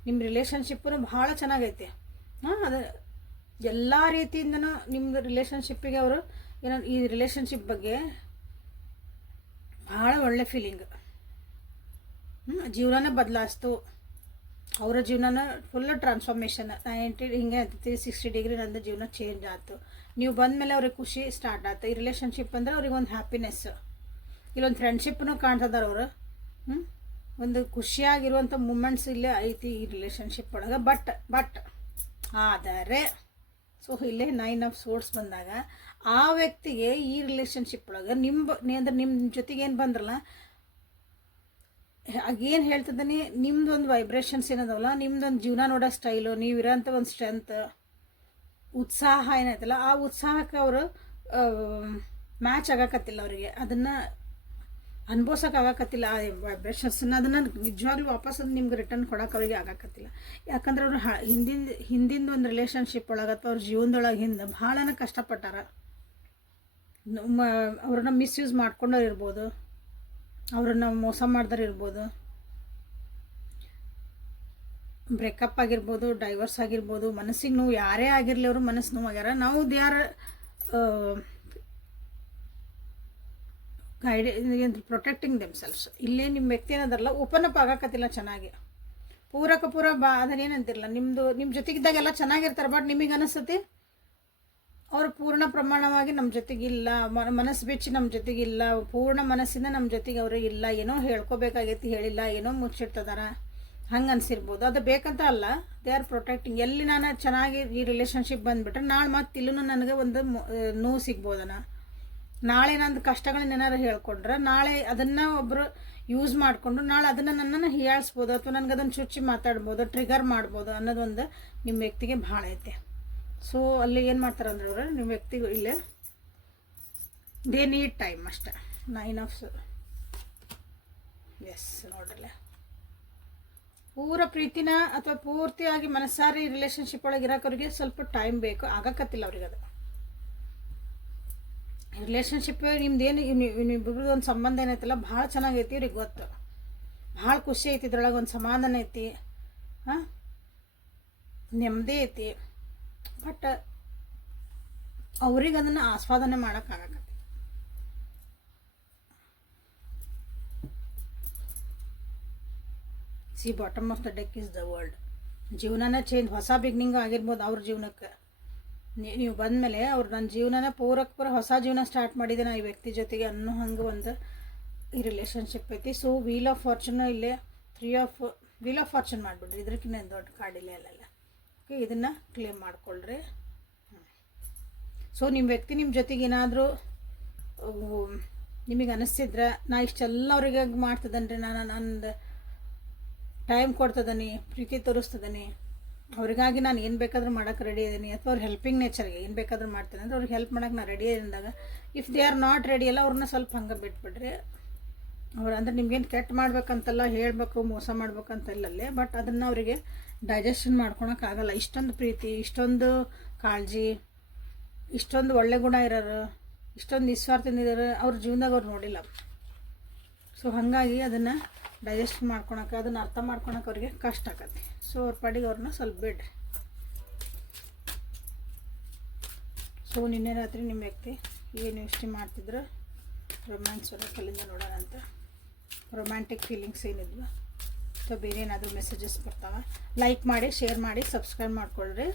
ನಿಮ್ಮ ರಿಲೇಷನ್ಶಿಪ್ಪು ಭಾಳ ಚೆನ್ನಾಗೈತಿ. ಅದು ಎಲ್ಲ ರೀತಿಯಿಂದನೂ ನಿಮ್ಮದು ರಿಲೇಷನ್ಶಿಪ್ಪಿಗೆ ಅವರು ಈ ರಿಲೇಷನ್ಶಿಪ್ ಬಗ್ಗೆ ಭಾಳ ಒಳ್ಳೆ ಫೀಲಿಂಗ್. ಜೀವನನ ಬದಲಾಯಿಸ್ತು, ಅವರ ಜೀವನನ ಫುಲ್ ಟ್ರಾನ್ಸ್ಫಾರ್ಮೇಷನ್ 90 ಹಿಂಗೆ 360 ಡಿಗ್ರಿ ನಂದು ಜೀವನ ಚೇಂಜ್ ಆಯ್ತು. ನೀವು ಬಂದಮೇಲೆ ಅವ್ರಿಗೆ ಖುಷಿ ಸ್ಟಾರ್ಟ್ ಆಯ್ತು. ಈ ರಿಲೇಷನ್ಶಿಪ್ ಅಂದರೆ ಅವ್ರಿಗೆ ಒಂದು ಹ್ಯಾಪಿನೆಸ್, ಇಲ್ಲೊಂದು ಫ್ರೆಂಡ್ಶಿಪ್ನೂ ಕಾಣ್ತದಾರ ಅವರು. ಒಂದು ಖುಷಿಯಾಗಿರುವಂಥ ಮೂಮೆಂಟ್ಸ್ ಇಲ್ಲೇ ಐತಿ ಈ ರಿಲೇಷನ್ಶಿಪ್ ಒಳಗೆ. ಬಟ್ ಆದರೆ ಸೊ ಇಲ್ಲೇ 9 ಆಫ್ ಸೋರ್ಸ್ ಬಂದಾಗ ಆ ವ್ಯಕ್ತಿಗೆ ಈ ರಿಲೇಷನ್ಶಿಪ್ ಒಳಗೆ ನಿಮ್ಮ ಜೊತೆಗೆ ಏನು ಬಂದ್ರಲ್ಲ, ಆಗೇನು ಹೇಳ್ತಿದ್ದಾನೆ, ನಿಮ್ದೊಂದು ವೈಬ್ರೇಷನ್ಸ್ ಏನದವಲ್ಲ, ನಿಮ್ದೊಂದು ಜೀವನ ನೋಡೋ ಸ್ಟೈಲು, ನೀವಿರೋಂಥ ಒಂದು ಸ್ಟ್ರೆಂತ್, ಉತ್ಸಾಹ ಏನೈತಲ್ಲ, ಆ ಉತ್ಸಾಹಕ್ಕೆ ಅವರು ಮ್ಯಾಚ್ ಆಗಕತ್ತಿಲ್ಲ. ಅವರಿಗೆ ಅದನ್ನು ಅನುಭವಿಸೋಕೆ ಆಗಕತ್ತಿಲ್ಲ. ಆ ವೈಬ್ರೇಷನ್ಸನ್ನ ಅದನ್ನು ನಿಜವಾಗ್ಲೂ ವಾಪಸ್ ಅದು ನಿಮ್ಗೆ ರಿಟರ್ನ್ ಕೊಡೋಕೆ ಅವ್ರಿಗೆ ಆಗಕತ್ತಿಲ್ಲ. ಯಾಕಂದ್ರೆ ಅವರು ಹಿಂದಿಂದ ಒಂದು ರಿಲೇಷನ್ಶಿಪ್ ಒಳಗೆ ಅಥವಾ ಅವ್ರ ಜೀವನದೊಳಗೆ ಹಿಂದೆ ಭಾಳನ ಕಷ್ಟಪಟ್ಟಾರ. ಅವ್ರನ್ನ ಮಿಸ್ಯೂಸ್ ಮಾಡ್ಕೊಂಡವ್ರು ಇರ್ಬೋದು, ಅವ್ರನ್ನ ಮೋಸ ಮಾಡ್ದವ್ರು ಇರ್ಬೋದು, ಬ್ರೇಕಪ್ ಆಗಿರ್ಬೋದು, ಡೈವರ್ಸ್ ಆಗಿರ್ಬೋದು, ಮನಸ್ಸಿಗೆ ನೋವು ಯಾರೇ ಆಗಿರಲಿ ಅವರು ಮನಸ್ಸು ನೋವಾಗ್ಯಾರ. ನಾವು ದೇ ಆರ್ ಪ್ರೊಟೆಕ್ಟಿಂಗ್ ದೆಮ್ಸೆಲ್ಸ್. ಇಲ್ಲೇ ನಿಮ್ಮ ವ್ಯಕ್ತಿ ಏನದಾರಲ್ಲ ಓಪನ್ ಅಪ್ ಆಗಕತ್ತಿಲ್ಲ ಚೆನ್ನಾಗಿ. ಅದನ್ನೇನಂತಿರಲ್ಲ, ನಿಮ್ಮ ಜೊತೆಗಿದ್ದಾಗ ಎಲ್ಲ ಚೆನ್ನಾಗಿರ್ತಾರೆ. ಬಟ್ ನಿಮಗೆ ಅನಿಸ್ತತಿ ಅವರು ಪೂರ್ಣ ಪ್ರಮಾಣವಾಗಿ ನಮ್ಮ ಜೊತೆಗಿಲ್ಲ, ಮನಸ್ಸು ಬಿಚ್ಚಿ ನಮ್ಮ ಜೊತೆಗಿಲ್ಲ, ಪೂರ್ಣ ಮನಸ್ಸಿಂದ ನಮ್ಮ ಜೊತೆಗೆ ಅವರು ಇಲ್ಲ, ಏನೋ ಹೇಳ್ಕೊಬೇಕಾಗೈತಿ ಹೇಳಿಲ್ಲ, ಏನೋ ಮುಚ್ಚಿಡ್ತದಾರ, ಹಂಗೆ ಅನ್ಸಿರ್ಬೋದು. ಅದು ಬೇಕಂತ ಅಲ್ಲ, ದೇ ಆರ್ ಪ್ರೊಟೆಕ್ಟಿಂಗ್. ಎಲ್ಲಿ ನಾನು ಚೆನ್ನಾಗಿ ಈ ರಿಲೇಷನ್ಶಿಪ್ ಬಂದುಬಿಟ್ರೆ ನಾಳೆ ಮತ್ತೆ ಇಲ್ಲೂ ನನಗೆ ಒಂದು ನೋವು ಸಿಗ್ಬೋದನ, ನಾಳೆ ನಂದು ಕಷ್ಟಗಳನ್ನ ಏನಾರು ಹೇಳ್ಕೊಂಡ್ರೆ ನಾಳೆ ಅದನ್ನು ಒಬ್ಬರು ಯೂಸ್ ಮಾಡಿಕೊಂಡು ನಾಳೆ ಅದನ್ನು ನನ್ನನ್ನು ಹೀಯಾಳಿಸ್ಬೋದು, ಅಥವಾ ನನಗೆ ಅದನ್ನು ಚುಚ್ಚಿ ಮಾತಾಡ್ಬೋದು, ಟ್ರಿಗರ್ ಮಾಡ್ಬೋದು ಅನ್ನೋದೊಂದು ನಿಮ್ಮ ವ್ಯಕ್ತಿಗೆ ಭಾಳ ಐತೆ. ಸೊ ಅಲ್ಲಿ ಏನು ಮಾಡ್ತಾರೆ ಅಂದ್ರೆ ಅವರು ನಿಮ್ಮ ವ್ಯಕ್ತಿಗಳು ಇಲ್ಲೇ ದೇ ನೀಡ್ ಟೈಮ್ ಅಷ್ಟೆ. 9 ಆಫ್ ಎಸ್ ನೋಡ್ರಲ್ಲ, ಪೂರ ಪ್ರೀತಿನ ಅಥವಾ ಪೂರ್ತಿಯಾಗಿ ಮನಸ್ಸಾರಿ ರಿಲೇಷನ್ಶಿಪ್ ಒಳಗೆ ಇರೋಕವ್ರಿಗೆ ಸ್ವಲ್ಪ ಟೈಮ್ ಬೇಕು, ಆಗಕತ್ತಿಲ್ಲ ಅವ್ರಿಗೆ. ಅದು ರಿಲೇಷನ್ಶಿಪ್ ನಿಮ್ದೇನು ಇಬ್ರದ್ದು ಒಂದು ಸಂಬಂಧ ಏನೈತಲ್ಲ ಭಾಳ ಚೆನ್ನಾಗೈತಿ, ಇವ್ರಿಗೆ ಗೊತ್ತು, ಭಾಳ ಖುಷಿ ಐತಿ, ಇದ್ರೊಳಗೆ ಒಂದು ಸಮಾಧಾನ ಐತಿ, ಹಾಂ ನೆಮ್ಮದಿ ಐತಿ. ಬಟ್ ಅವ್ರಿಗೆ ಅದನ್ನು ಆಸ್ವಾದನೆ ಮಾಡೋಕ್ಕಾಗತ್ತೆ. See bottom of the deck is the world. ಜೀವನನ ಚೇಂಜ್, ಹೊಸ ಬಿಗ್ನಿಂಗು ಆಗಿರ್ಬೋದು ಅವ್ರ ಜೀವನಕ್ಕೆ. ನೀವು ಬಂದಮೇಲೆ ಅವ್ರು ನನ್ನ ಜೀವನನ ಪೂರ ಹೊಸ ಜೀವನ ಸ್ಟಾರ್ಟ್ ಮಾಡಿದೆ ನಾ ಈ ವ್ಯಕ್ತಿ ಜೊತೆಗೆ ಅನ್ನೋ ಹಂಗೆ ಒಂದು ಈ ರಿಲೇಷನ್ಶಿಪ್ ಐತಿ. ಸೊ ವೀಲ್ ಆಫ್ ಫಾರ್ಚುನ್ ಇಲ್ಲೇ ವೀಲ್ ಆಫ್ ಫಾರ್ಚುನ್ ಮಾಡಿಬಿಡ್ರಿ, ಇದಕ್ಕಿಂತ ದೊಡ್ಡ ಕಾರ್ಡಿಲ್ಲ ಅಲ್ಲೆಲ್ಲ. ಓಕೆ, ಇದನ್ನು ಕ್ಲೇಮ್ ಮಾಡ್ಕೊಳ್ರಿ. ಸೊ ನಿಮ್ಮ ವ್ಯಕ್ತಿ ನಿಮ್ಮ ಜೊತೆಗೆ ಏನಾದರೂ ನಿಮಗೆ ಅನಿಸ್ತಿದ್ರೆ ನಾ ಇಷ್ಟೆಲ್ಲ ಅವ್ರಿಗೆ ಮಾಡ್ತದನ್ರಿ, ನಾನು ನಂದು ಟೈಮ್ ಕೊಡ್ತದನಿ, ಪ್ರೀತಿ ತೋರಿಸ್ತದನಿ, ಅವ್ರಿಗಾಗಿ ನಾನು ಏನು ಬೇಕಾದ್ರೂ ಮಾಡೋಕ್ಕೆ ರೆಡಿ ಇದ್ದೀನಿ, ಅಥವಾ ಅವ್ರ ಹೆಲ್ಪಿಂಗ್ ನೇಚರ್ಗೆ ಏನು ಬೇಕಾದ್ರೂ ಮಾಡ್ತೀನಿ ಅಂದರೆ ಅವ್ರಿಗೆ ಹೆಲ್ಪ್ ಮಾಡೋಕೆ ನಾನು ರೆಡಿ ಅಂದಾಗ, if they are not ready ಅಲ್ಲ ಅವ್ರನ್ನ ಸ್ವಲ್ಪ ಹಂಗೆ ಬಿಟ್ಬಿಡ್ರಿ. ಅವ್ರು ಅಂದರೆ ನಿಮ್ಗೇನು ಕೆಟ್ಟ ಮಾಡ್ಬೇಕಂತಲ್ಲ, ಹೇಳಬೇಕು ಮೋಸ ಮಾಡ್ಬೇಕಂತಲ್ಲೇ, ಬಟ್ ಅದನ್ನು ಅವರಿಗೆ ಡೈಜೆಷನ್ ಮಾಡ್ಕೊಳಕ್ಕಾಗಲ್ಲ. ಇಷ್ಟೊಂದು ಪ್ರೀತಿ, ಇಷ್ಟೊಂದು ಕಾಳಜಿ, ಇಷ್ಟೊಂದು ಒಳ್ಳೆ ಗುಣ ಇರೋರು, ಇಷ್ಟೊಂದು ನಿಸ್ವಾರ್ಥದಿಂದ ಇರೋರು ಅವ್ರ ಜೀವನದಾಗ ಅವ್ರು ನೋಡಿಲ್ಲ. ಸೊ ಹಾಗಾಗಿ ಅದನ್ನು ಡೈಜೆಸ್ಟ್ ಮಾಡ್ಕೊಳಕ್ಕೆ, ಅದನ್ನು ಅರ್ಥ ಮಾಡ್ಕೊಳಕ್ಕೆ ಅವ್ರಿಗೆ ಕಷ್ಟ ಆಗತ್ತೆ. ಸೊ ಅವ್ರ ಪಾಡಿಗೆ ಅವ್ರನ್ನ ಸ್ವಲ್ಪ ಬಿಡ್ರಿ. ಸೊ ನಿನ್ನೆ ರಾತ್ರಿ ನಿಮ್ಮ ವ್ಯಕ್ತಿ ಏನು ಯೋಚನೆ ಮಾಡ್ತಿದ್ರು, ರೊಮ್ಯಾನ್ಸ್ ಕಲ್ಲಿಂದ ನೋಡೋಣ ಅಂತ. ರೊಮ್ಯಾಂಟಿಕ್ ಫೀಲಿಂಗ್ಸ್ ಏನಿದ್ವು ಅಥವಾ ಬೇರೆ ಏನಾದರೂ ಮೆಸೇಜಸ್ ಬರ್ತಾವೆ, ಲೈಕ್ ಮಾಡಿ, ಶೇರ್ ಮಾಡಿ, ಸಬ್ಸ್ಕ್ರೈಬ್ ಮಾಡ್ಕೊಳ್ರಿ.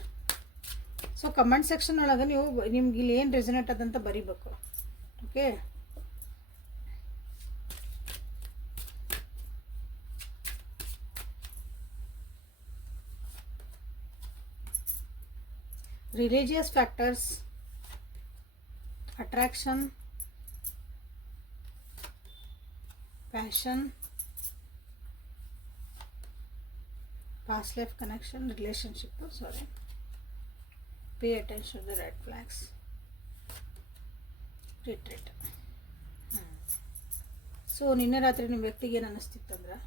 ಸೊ ಕಮೆಂಟ್ ಸೆಕ್ಷನ್ ಒಳಗೆ ನೀವು ನಿಮ್ಗೆ ಇಲ್ಲಿ ಏನು ರೆಸನೇಟ್ ಅದಂತ ಬರೀಬೇಕು. Okay, religious factors, attraction, passion, past life connection, relationship, sorry, pay attention to the red flags, retreat. So ನಿನ್ನೆ ರಾತ್ರಿ ನಿಮ್ಮ ವ್ಯಕ್ತಿಗೆ ಏನು ಅನ್ನಿಸ್ತಿತ್ತಂದ್ರೆ,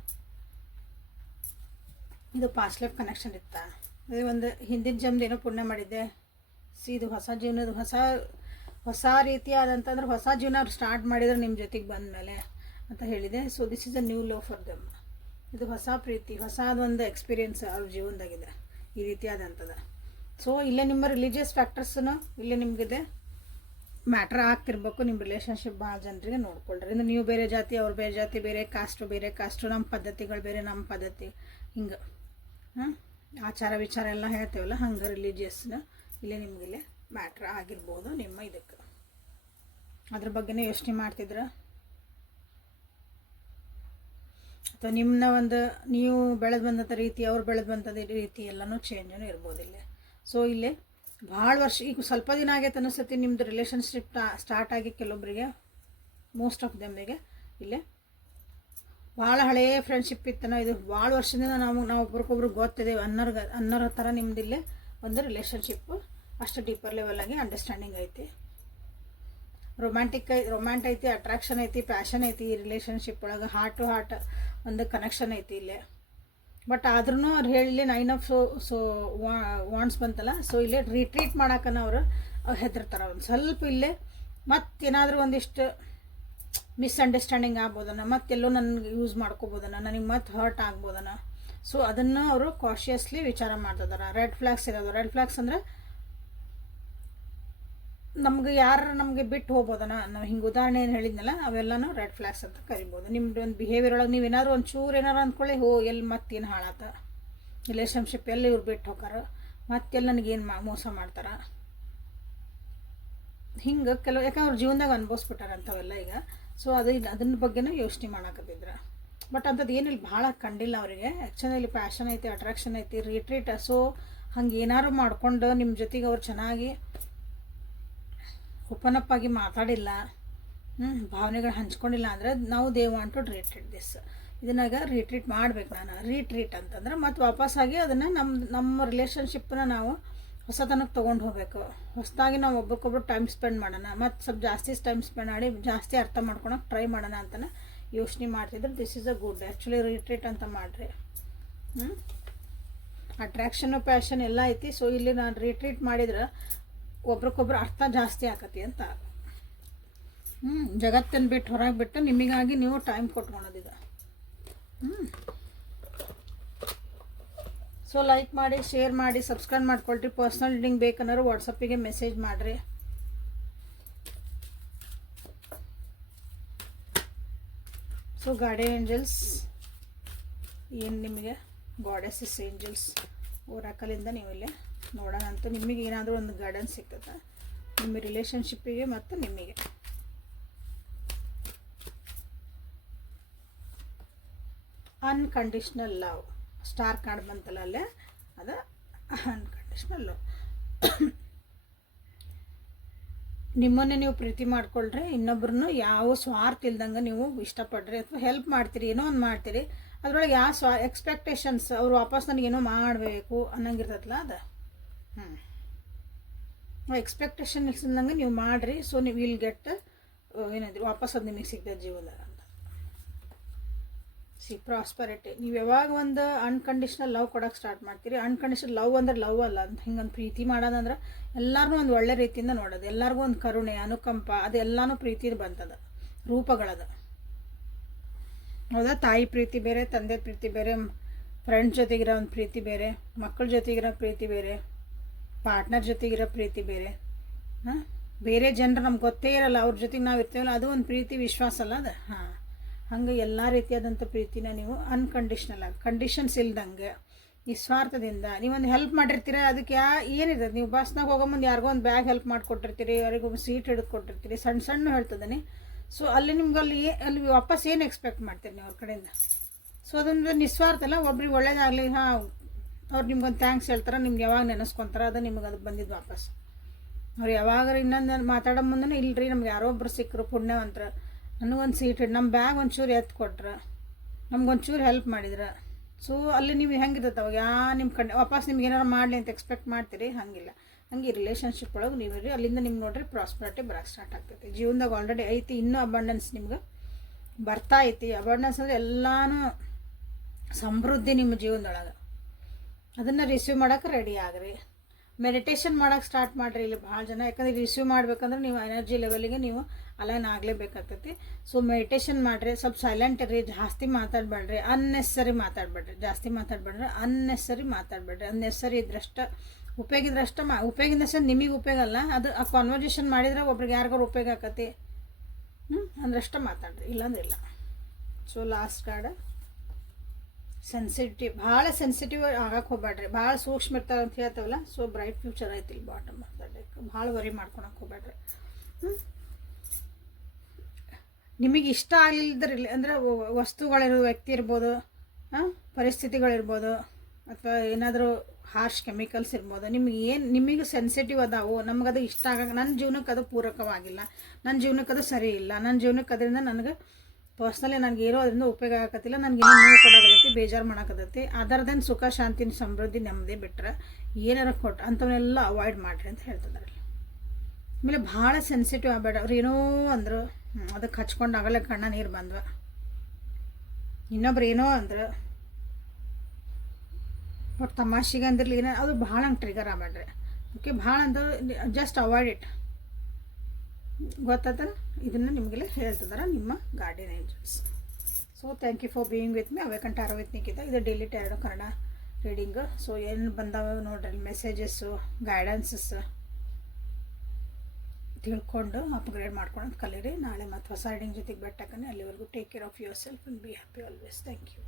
ಇದು ಪಾಸ್ಟ್ ಲೈಫ್ ಕನೆಕ್ಷನ್ ಇತ್ತಾ, ಅದೇ ಒಂದು ಹಿಂದಿನ ಜನ್ಮದ ಏನೋ ಪುಣ್ಯ ಮಾಡಿದ್ದೆ, ಇದು ಹೊಸ ಜೀವನದ ಹೊಸ ರೀತಿಯಾದಂತಂದ್ರೆ ಹೊಸ ಜೀವನ ಅವ್ರು ಸ್ಟಾರ್ಟ್ ಮಾಡಿದ್ರೆ ನಿಮ್ಮ ಜೊತೆಗೆ ಬಂದ ಮೇಲೆ ಅಂತ ಹೇಳಿದೆ. So this is a new love for them. ಇದು ಹೊಸ ಪ್ರೀತಿ, ಹೊಸದೊಂದು ಎಕ್ಸ್ಪೀರಿಯೆನ್ಸ್ ಅವ್ರ ಜೀವನದಾಗಿದೆ ಈ ರೀತಿಯಾದಂಥದ್ದು. ಸೊ ಇಲ್ಲೇ ನಿಮ್ಮ ರಿಲಿಜಿಯಸ್ ಫ್ಯಾಕ್ಟರ್ಸನ್ನು ಇಲ್ಲೇ ನಿಮಗಿದೆ ಮ್ಯಾಟ್ರ್ ಆಗ್ತಿರ್ಬೇಕು. ನಿಮ್ಮ ರಿಲೇಷನ್ಶಿಪ್ ಭಾಳ ಜನರಿಗೆ ನೋಡ್ಕೊಳ್ರಿ. ಅಂದರೆ ನೀವು ಬೇರೆ ಜಾತಿ, ಅವ್ರು ಬೇರೆ ಜಾತಿ, ಬೇರೆ ಕಾಸ್ಟು, ನಮ್ಮ ಪದ್ಧತಿಗಳು ಬೇರೆ, ನಮ್ಮ ಪದ್ಧತಿ, ಹಿಂಗೆ ಆಚಾರ ವಿಚಾರ ಎಲ್ಲ ಹೇಳ್ತೇವಲ್ಲ, ಹಂಗೆ ರಿಲಿಜಿಯಸ್ನ ಇಲ್ಲೇ ನಿಮಗಿಲ್ಲೇ ಮ್ಯಾಟ್ರ್ ಆಗಿರ್ಬೋದು. ನಿಮ್ಮ ಇದಕ್ಕೆ ಅದ್ರ ಬಗ್ಗೆನೇ ಯೋಚನೆ ಮಾಡ್ತಿದ್ರೆ, ಅಥವಾ ನಿಮ್ಮನ್ನ ಒಂದು ನೀವು ಬೆಳೆದು ಬಂದಂಥ ರೀತಿ, ಅವ್ರು ಬೆಳೆದು ಬಂದಂಥ ರೀತಿ ಎಲ್ಲನೂ ಚೇಂಜೂ ಇರ್ಬೋದು ಇಲ್ಲೇ. ಸೊ ಇಲ್ಲೇ ಭಾಳ ವರ್ಷ, ಈಗ ಸ್ವಲ್ಪ ದಿನ ಆಗೈತೆ ಅನಿಸುತ್ತೆ ನಿಮ್ಮದು ರಿಲೇಷನ್ಶಿಪ್ ಸ್ಟಾರ್ಟ್ ಆಗಿ. ಕೆಲವೊಬ್ಬರಿಗೆ, ಮೋಸ್ಟ್ ಆಫ್ ದೆಮ್ಮಿಗೆ ಇಲ್ಲೇ ಭಾಳ ಹಳೆಯ ಫ್ರೆಂಡ್ಶಿಪ್ ಇತ್ತನೋ, ಇದು ಭಾಳ ವರ್ಷದಿಂದ ನಾವು ಒಬ್ರಿಗೊಬ್ರು ಗೊತ್ತಿದ್ದೇವೆ ಅನ್ನೋರ ಥರ ನಿಮ್ಮದಿಲ್ಲೇ ಒಂದು ರಿಲೇಷನ್ಶಿಪ್ಪು ಅಷ್ಟು ಡೀಪರ್ ಲೆವೆಲಾಗಿ ಅಂಡರ್ಸ್ಟ್ಯಾಂಡಿಂಗ್ ಐತಿ. ರೊಮ್ಯಾಂಟ್ ಐತಿ, ಅಟ್ರಾಕ್ಷನ್ ಐತಿ, ಪ್ಯಾಷನ್ ಐತಿ. ಈ ರಿಲೇಷನ್ಶಿಪ್ ಒಳಗೆ ಹಾರ್ಟ್ ಟು ಹಾರ್ಟ್ ಒಂದು ಕನೆಕ್ಷನ್ ಐತಿ ಇಲ್ಲೇ. ಬಟ್ ಆದ್ರೂ ಅವ್ರು ಹೇಳಿ 9 ಆಫ್ ವಾಂಡ್ಸ್ ಬಂತಲ್ಲ. ಸೊ ಇಲ್ಲೇ ರಿಟ್ರೀಟ್ ಮಾಡೋಕ್ಕನ ಅವರು ಹೆದರ್ತಾರೆ ಒಂದು ಸ್ವಲ್ಪ. ಇಲ್ಲೇ ಮತ್ತೇನಾದರೂ ಒಂದಿಷ್ಟು ಮಿಸ್ಅಂಡರ್ಸ್ಟ್ಯಾಂಡಿಂಗ್ ಆಗ್ಬೋದನ್ನ, ಮತ್ತೆಲ್ಲೋ ನನಗೆ ಯೂಸ್ ಮಾಡ್ಕೋಬೋದನ್ನ, ನನಗೆ ಮತ್ತೆ ಹರ್ಟ್ ಆಗ್ಬೋದನ್ನ. ಸೊ ಅದನ್ನು ಅವರು ಕಾಶಿಯಸ್ಲಿ ವಿಚಾರ ಮಾಡ್ತಿದ್ದಾರೆ. ರೆಡ್ ಫ್ಲಾಗ್ಸ್ ಇರೋದು, ರೆಡ್ ಫ್ಲಾಗ್ಸ್ ಅಂದರೆ ನಮಗೆ ಬಿಟ್ಟು ಹೋಗ್ಬೋದನ್ನ. ನಾವು ಹಿಂಗೆ ಉದಾಹರಣೆ ಏನು ಹೇಳಿದ್ನಲ್ಲ, ಅವೆಲ್ಲನೂ ರೆಡ್ ಫ್ಲಾಗ್ಸ್ ಅಂತ ಕರಿಬೋದು. ನಿಮ್ದು ಒಂದು ಬಿಹೇವಿಯರ್ ಒಳಗೆ ನೀವು ಏನಾದ್ರು ಒಂದು ಚೂರು ಏನಾರು ಅಂದ್ಕೊಳ್ಳಿ, ಎಲ್ಲಿ ಮತ್ತೇನು ಹಾಳಾತ ರಿಲೇಷನ್ಶಿಪ್, ಎಲ್ಲಿ ಇವ್ರು ಬಿಟ್ಟು ಹೋಗಾರ, ಮತ್ತೆಲ್ಲ ನನಗೇನು ಮೋಸ ಮಾಡ್ತಾರೆ. ಹಿಂಗೆ ಕೆಲವು ಯಾಕಂದ್ರೆ ಅವ್ರ ಜೀವನದಾಗ ಅನುಭವಿಸ್ಬಿಟ್ಟಾರ ಅಂಥವೆಲ್ಲ ಈಗ. ಸೊ ಅದನ್ನ ಬಗ್ಗೆನೂ ಯೋಚನೆ ಮಾಡಕತ್ತಿದ್ರು. ಬಟ್ ಅಂಥದ್ದು ಏನಿಲ್ಲ, ಭಾಳ ಕಂಡಿಲ್ಲ ಅವರಿಗೆ. ಆ್ಯಕ್ಚುಲಿ ಪ್ಯಾಷನ್ ಐತಿ, ಅಟ್ರಾಕ್ಷನ್ ಐತಿ, ರಿಟ್ರೀಟ್. ಸೊ ಹಂಗೆ ಏನಾರು ಮಾಡ್ಕೊಂಡು ನಿಮ್ಮ ಜೊತೆಗೆ ಅವ್ರು ಚೆನ್ನಾಗಿ ಓಪನ್ ಅಪ್ ಆಗಿ ಮಾತಾಡಿಲ್ಲ, ಭಾವನೆಗಳು ಹಂಚ್ಕೊಂಡಿಲ್ಲ ಅಂದರೆ ನಾವು they want to retreat this. ಇದನ್ನಾಗ ರಿಟ್ರೀಟ್ ಮಾಡ್ಬೇಕು. ನಾನು ರಿಟ್ರೀಟ್ ಅಂತಂದ್ರೆ ಮತ್ತು ವಾಪಸ್ಸಾಗಿ ಅದನ್ನು ನಮ್ಮ ರಿಲೇಷನ್ಶಿಪ್ಪನ್ನ ನಾವು ಹೊಸತನಕ್ಕೆ ತೊಗೊಂಡು ಹೋಗಬೇಕು. ಹೊಸದಾಗಿ ನಾವು ಒಬ್ರಿಗೊಬ್ರು ಟೈಮ್ ಸ್ಪೆಂಡ್ ಮಾಡೋಣ, ಮತ್ತು ಸ್ವಲ್ಪ ಜಾಸ್ತಿ ಟೈಮ್ ಸ್ಪೆಂಡ್ ಮಾಡಿ ಜಾಸ್ತಿ ಅರ್ಥ ಮಾಡ್ಕೊಳಕ್ಕೆ ಟ್ರೈ ಮಾಡೋಣ ಅಂತಲೇ ಯೋಚನೆ ಮಾಡ್ತಿದ್ರು. This is a good. Actually retreat ಅಂತ ಮಾಡಿರಿ. ಅಟ್ರಾಕ್ಷನು ಪ್ಯಾಷನ್ ಎಲ್ಲ ಐತಿ. ಸೊ ಇಲ್ಲಿ ನಾನು ರಿಟ್ರೀಟ್ ಮಾಡಿದ್ರೆ ಒಬ್ರಿಗೊಬ್ರು ಅರ್ಥ ಜಾಸ್ತಿ ಆಕತಿ ಅಂತ. ಜಗತ್ತನ್ನು ಬಿಟ್ಟು ಹೊರಗೆ ಬಿಟ್ಟು ನಿಮಗಾಗಿ ನೀವು ಟೈಮ್ ಕೊಟ್ಕೊಳೋದಿದೆ. ಸೊ ಲೈಕ್ ಮಾಡಿ, ಶೇರ್ ಮಾಡಿ, ಸಬ್ಸ್ಕ್ರೈಬ್ ಮಾಡ್ಕೊಳ್ರಿ. ಪರ್ಸ್ನಲ್ ರೀಡಿಂಗ್ ಬೇಕನ್ನೋರು ವಾಟ್ಸಪ್ಪಿಗೆ ಮೆಸೇಜ್ ಮಾಡಿರಿ. ಸೊ ಗಾರ್ಡಿಯನ್ ಏಂಜಲ್ಸ್ ಏನು ನಿಮಗೆ, ಗಾಡೆಸಸ್ ಏಂಜಲ್ಸ್ ಓರಾಕಲಿಂದ ನೀವು ಇಲ್ಲಿ ನೋಡೋಣ ಅಂತ. ನಿಮಗೆ ಏನಾದರೂ ಒಂದು ಗೈಡೆನ್ಸ್ ಸಿಗ್ತದೆ ನಿಮ್ಮ ರಿಲೇಷನ್ಶಿಪ್ಪಿಗೆ ಮತ್ತು ನಿಮಗೆ. ಅನ್ಕಂಡೀಷ್ನಲ್ ಲವ್ ಸ್ಟಾರ್ ಕಾರ್ಡ್ ಬಂತಲ್ಲ ಅಲ್ಲೇ, ಅದು ಅನ್ಕಂಡೀಷ್ನಲ್ ಲವ್. ನಿಮ್ಮನ್ನೇ ನೀವು ಪ್ರೀತಿ ಮಾಡ್ಕೊಳ್ರಿ, ಇನ್ನೊಬ್ರನ್ನು ಯಾವ ಸ್ವಾರ್ಥ ಇಲ್ದಂಗೆ ನೀವು ಇಷ್ಟಪಡ್ರಿ ಅಥವಾ ಹೆಲ್ಪ್ ಮಾಡ್ತೀರಿ, ಏನೋ ಒಂದು ಮಾಡ್ತೀರಿ. ಅದ್ರೊಳಗೆ ಯಾವ ಎಕ್ಸ್ಪೆಕ್ಟೇಷನ್ಸ್ ಅವ್ರು ವಾಪಸ್ ನನಗೇನೋ ಮಾಡಬೇಕು ಅನ್ನಂಗಿರ್ತದಲ್ಲ ಅದು. ಎಕ್ಸ್ಪೆಕ್ಟೇಷನ್ ಇಲ್ದಂಗೆ ನೀವು ಮಾಡಿರಿ. ಸೊ ನೀವು ವಿಲ್ ಗೆಟ್ ಏನಾದ್ರು ವಾಪಸ್ ಅದು ನಿಮಗೆ ಸಿಗ್ತದೆ ಜೀವನದಾಗ ಅಂತ. ಪ್ರಾಸ್ಪರಿಟಿ. ನೀವು ಯಾವಾಗ ಒಂದು ಅನ್ಕಂಡೀಷ್ನಲ್ ಲವ್ ಕೊಡೋಕೆ ಸ್ಟಾರ್ಟ್ ಮಾಡ್ತೀರಿ, ಅನ್ಕಂಡೀಷ್ನಲ್ ಲವ್ ಅಂದ್ರೆ ಲವ್ ಅಲ್ಲ ಅಂತ, ಹಿಂಗಂದು ಪ್ರೀತಿ ಮಾಡೋದಂದ್ರೆ ಎಲ್ಲರಿಗೂ ಒಂದು ಒಳ್ಳೆ ರೀತಿಯಿಂದ ನೋಡೋದು, ಎಲ್ಲರಿಗೂ ಒಂದು ಕರುಣೆ, ಅನುಕಂಪ, ಅದೆಲ್ಲನೂ ಪ್ರೀತಿ ಬಂತದ ರೂಪಗಳದ. ಹೌದಾ? ತಾಯಿ ಪ್ರೀತಿ ಬೇರೆ, ತಂದೆ ಪ್ರೀತಿ ಬೇರೆ, ಫ್ರೆಂಡ್ಸ್ ಜೊತೆಗಿರೋ ಒಂದು ಪ್ರೀತಿ ಬೇರೆ, ಮಕ್ಕಳ ಜೊತೆಗಿರೋ ಪ್ರೀತಿ ಬೇರೆ, ಪಾರ್ಟ್ನರ್ ಜೊತೆಗಿರೋ ಪ್ರೀತಿ ಬೇರೆ, ಬೇರೆ ಜನರು ನಮ್ಗೆ ಗೊತ್ತೇ ಇರಲ್ಲ ಅವ್ರ ಜೊತೆಗೆ ನಾವು ಇರ್ತೀವಲ್ಲ, ಅದು ಒಂದು ಪ್ರೀತಿ, ವಿಶ್ವಾಸ ಅಲ್ಲ ಅದು. ಹಂಗೆ ಎಲ್ಲ ರೀತಿಯಾದಂಥ ಪ್ರೀತಿನ ನೀವು ಅನ್ಕಂಡೀಷ್ನಲ್ ಆಗಿ, ಕಂಡೀಷನ್ಸ್ ಇಲ್ದಂಗೆ ನಿಸ್ವಾರ್ಥದಿಂದ ನೀವೊಂದು ಹೆಲ್ಪ್ ಮಾಡಿರ್ತೀರ. ಅದಕ್ಕೆ ಏನಿರ್ತದೆ, ನೀವು ಬಸ್ನಾಗ ಹೋಗೋ ಮುಂದೆ ಯಾರಿಗೋ ಒಂದು ಬ್ಯಾಗ್ ಹೆಲ್ಪ್ ಮಾಡಿಕೊಟ್ಟಿರ್ತೀರಿ, ಯಾರಿಗೊಬ್ಬ ಸೀಟ್ ಹಿಡಿದು ಕೊಟ್ಟಿರ್ತೀರಿ, ಸಣ್ಣ ಸಣ್ಣ ಹೇಳ್ತದನೆ. ಸೊ ಅಲ್ಲಿ ನಿಮ್ಗೆ ಅಲ್ಲಿ ವಾಪಸ್ ಏನು ಎಕ್ಸ್ಪೆಕ್ಟ್ ಮಾಡ್ತೀರಿ ನೀವು ಅವ್ರ ಕಡೆಯಿಂದ. ಸೊ ಅದೊಂದು ನಿಸ್ವಾರ್ಥ ಅಲ್ಲ. ಒಬ್ರಿಗೆ ಒಳ್ಳೇದಾಗಲಿ, ಅವ್ರು ನಿಮ್ಗೊಂದು ಥ್ಯಾಂಕ್ಸ್ ಹೇಳ್ತಾರೆ, ನಿಮ್ಗೆ ಯಾವಾಗ ನೆನೆಸ್ಕೊತಾರೆ, ಅದು ನಿಮ್ಗೆ ಅದು ಬಂದಿದ್ದು ವಾಪಸ್. ಅವ್ರು ಯಾವಾಗ ಇನ್ನೊಂದು ಮಾತಾಡೋ ಮುಂದೆ ಇಲ್ಲರಿ ನಮ್ಗೆ ಯಾರೋ ಒಬ್ರು ಸಿಕ್ಕರು ಪುಣ್ಯವಂತರ, ನನಗೊಂದು ಸೀಟ್ ಹಿಡಿದು ನಮ್ಮ ಬ್ಯಾಗ್ ಒಂಚೂರು ಎತ್ತು ಕೊಟ್ರೆ, ನಮ್ಗೊಂಚೂರು ಹೆಲ್ಪ್ ಮಾಡಿದ್ರೆ, ಸೊ ಅಲ್ಲಿ ನೀವು ಹೆಂಗಿರ್ತದೆ ಅವಾಗ ನಿಮ್ಮ ವಾಪಸ್ ನಿಮ್ಗೆ ಏನಾರು ಮಾಡಲಿ ಅಂತ ಎಕ್ಸ್ಪೆಕ್ಟ್ ಮಾಡ್ತೀರಿ. ಹಂಗಿಲ್ಲ. ಹಂಗೆ ರಿಲೇಷನ್ಶಿಪ್ ಒಳಗೆ ನೀವು ಇರ್ರಿ. ಅಲ್ಲಿಂದ ನಿಮ್ಗೆ ನೋಡ್ರಿ ಪ್ರಾಸ್ಪರಿಟಿ ಬರೋಕ್ಕೆ ಸ್ಟಾರ್ಟ್ ಆಗ್ತೈತಿ. ಜೀವನದಾಗ ಆಲ್ರೆಡಿ ಐತಿ, ಇನ್ನೂ ಅಬಂಡೆನ್ಸ್ ನಿಮ್ಗೆ ಬರ್ತಾ ಐತಿ. ಅಬಂಡೆನ್ಸ್ ಅಂದರೆ ಎಲ್ಲನೂ ಸಮೃದ್ಧಿ ನಿಮ್ಮ ಜೀವನದೊಳಗೆ. ಅದನ್ನು ರಿಸೀವ್ ಮಾಡೋಕೆ ರೆಡಿ ಆಗ್ರಿ. ಮೆಡಿಟೇಷನ್ ಮಾಡೋಕ್ಕೆ ಸ್ಟಾರ್ಟ್ ಮಾಡಿರಿ. ಇಲ್ಲಿ ಭಾಳ ಜನ, ಯಾಕಂದರೆ ರಿಸೀವ್ ಮಾಡ್ಬೇಕಂದ್ರೆ ನೀವು ಎನರ್ಜಿ ಲೆವೆಲಿಗೆ ನೀವು ಅಲೈನ್ ಆಗಲೇಬೇಕಾಗ್ತೈತಿ. ಸೊ ಮೆಡಿಟೇಷನ್ ಮಾಡಿರಿ, ಸ್ವಲ್ಪ ಸೈಲೆಂಟ್ ಇರ್ರಿ, ಜಾಸ್ತಿ ಮಾತಾಡಬೇಡ್ರಿ, ಅನ್ನೆಸರಿ ಮಾತಾಡಬೇಡ್ರಿ, ಜಾಸ್ತಿ ಮಾತಾಡಬೇಡ್ರಿ, ಅನ್ನೆಸರಿ ಮಾತಾಡಬೇಡ್ರಿ. ಅನ್ನೆಸರಿ ಇದ್ರಷ್ಟು ಉಪಯೋಗ ಇದ್ರಷ್ಟು ಉಪಯೋಗಿಂದ ಸಹ ನಿಮಗೆ ಉಪಯೋಗ ಅಲ್ಲ, ಅದು ಆ ಕಾನ್ವರ್ಜೇಷನ್ ಮಾಡಿದ್ರೆ ಒಬ್ರಿಗೆ ಯಾರಿಗಾರು ಉಪಯೋಗ ಆಕತಿ. ಅಂದ್ರಷ್ಟು ಮಾತಾಡ್ರಿ, ಇಲ್ಲಾಂದ್ರೆ ಇಲ್ಲ. So last card sensitive. ಭಾಳ ಸೆನ್ಸಿಟಿವ್ ಆಗಕ್ಕೆ ಹೋಗ್ಬೇಡ್ರಿ, ಭಾಳ ಸೂಕ್ಷ್ಮ ಇರ್ತಾರೆ ಅಂತ ಹೇಳ್ತಾವಲ್ಲ. ಸೊ ಬ್ರೈಟ್ ಫ್ಯೂಚರ್ ಐತಿ ಇಲ್ಲಿ ಬಾಟಮ್ ಮಾತಾಡಕ್ಕೆ. ಭಾಳ ವರಿ ಮಾಡ್ಕೊಳಕ್ಕೆ ಹೋಗ್ಬೇಡ್ರಿ. ನಿಮಗೆ ಇಷ್ಟ ಆಗಲಿಲ್ಲದ್ರಲ್ಲಿ ಅಂದರೆ ವಸ್ತುಗಳಿರೋ ವ್ಯಕ್ತಿ ಇರ್ಬೋದು, ಪರಿಸ್ಥಿತಿಗಳಿರ್ಬೋದು, ಅಥವಾ ಏನಾದರೂ ಹಾರ್ಶ್ ಕೆಮಿಕಲ್ಸ್ ಇರ್ಬೋದು. ನಿಮಗೂ ಸೆನ್ಸಿಟಿವ್ ಅದಾವು, ನಮಗದು ಇಷ್ಟ ಆಗಕ್ಕೆ, ನನ್ನ ಜೀವನಕ್ಕೆ ಅದು ಪೂರಕವಾಗಿಲ್ಲ, ನನ್ನ ಜೀವನಕ್ಕೆ ಅದು ಸರಿ ಇಲ್ಲ, ನನ್ನ ಜೀವನಕ್ಕೆ ಅದರಿಂದ ನನಗೆ ಪರ್ಸ್ನಲಿ ನನಗೆ ಏನೋ ಅದರಿಂದ ಉಪಯೋಗ ಆಗತ್ತಿಲ್ಲ, ನನಗೇನೋ ನೋವು ಕೊಡೋಕತ್ತೈತಿ, ಬೇಜಾರು ಮಾಡೋಕತ್ತೈತಿ, ಅದರದೇನು ಸುಖ ಶಾಂತಿ ಸಮೃದ್ಧಿ ನೆಮ್ಮದಿ ಬಿಟ್ಟರೆ ಏನಾರು ಕೊಟ್ಟು ಅಂಥವನ್ನೆಲ್ಲ ಅವಾಯ್ಡ್ ಮಾಡಿರಿ ಅಂತ ಹೇಳ್ತಿದ್ದಾರೆ. ಆಮೇಲೆ ಭಾಳ ಸೆನ್ಸಿಟಿವ್ ಆಗಬೇಡ. ಅವ್ರು ಏನೋ ಅಂದರು, ಅದಕ್ಕೆ ಹಚ್ಕೊಂಡು ಆಗಲ್ಲ ಕಣ್ಣ ನೀರು ಬಂದ್ವ. ಇನ್ನೊಬ್ರು ಏನೋ ಅಂದ್ರೆ ಒಟ್ಟು ತಮಾಷೆಗೆ ಅಂದಿರಲಿ, ಏನೋ ಅದು ಭಾಳ ಹಂಗೆ ಟ್ರಿಗರ್ ಆಗಬೇಡ್ರಿ. ಓಕೆ? ಭಾಳ ಅಂದ್ರೆ ಜಸ್ಟ್ ಅವಾಯ್ಡ್ ಇಟ್. ಗೊತ್ತಾಯ್ತಲ್ಲ? ಇದನ್ನು ನಿಮಗೆಲ್ಲ ಹೇಳ್ತಿದಾರೆ ನಿಮ್ಮ guardian angels. So thank you for being with me. ಅವೇಕಂಟ ಅರವತ್ತನಿಕ್ಕಿದೆ. ಇದು daily tarot Kannada reading. So ಏನು ಬಂದಾವ ನೋಡ್ರಿ ಮೆಸೇಜಸ್ಸು, ಗೈಡೆನ್ಸಸ್ ತಿಳ್ಕೊಂಡು ಅಪ್ಗ್ರೇಡ್ ಮಾಡ್ಕೊಂಡು ಕಲೀರಿ. ನಾಳೆ ಮತ್ತು ಹೊಸ ರೀಡಿಂಗ್ ಜೊತೆಗೆ ಬೆಟ್ಟಕ್ಕನೆ. ಅಲ್ಲಿವರೆಗೂ take care of yourself and be happy always. Thank you.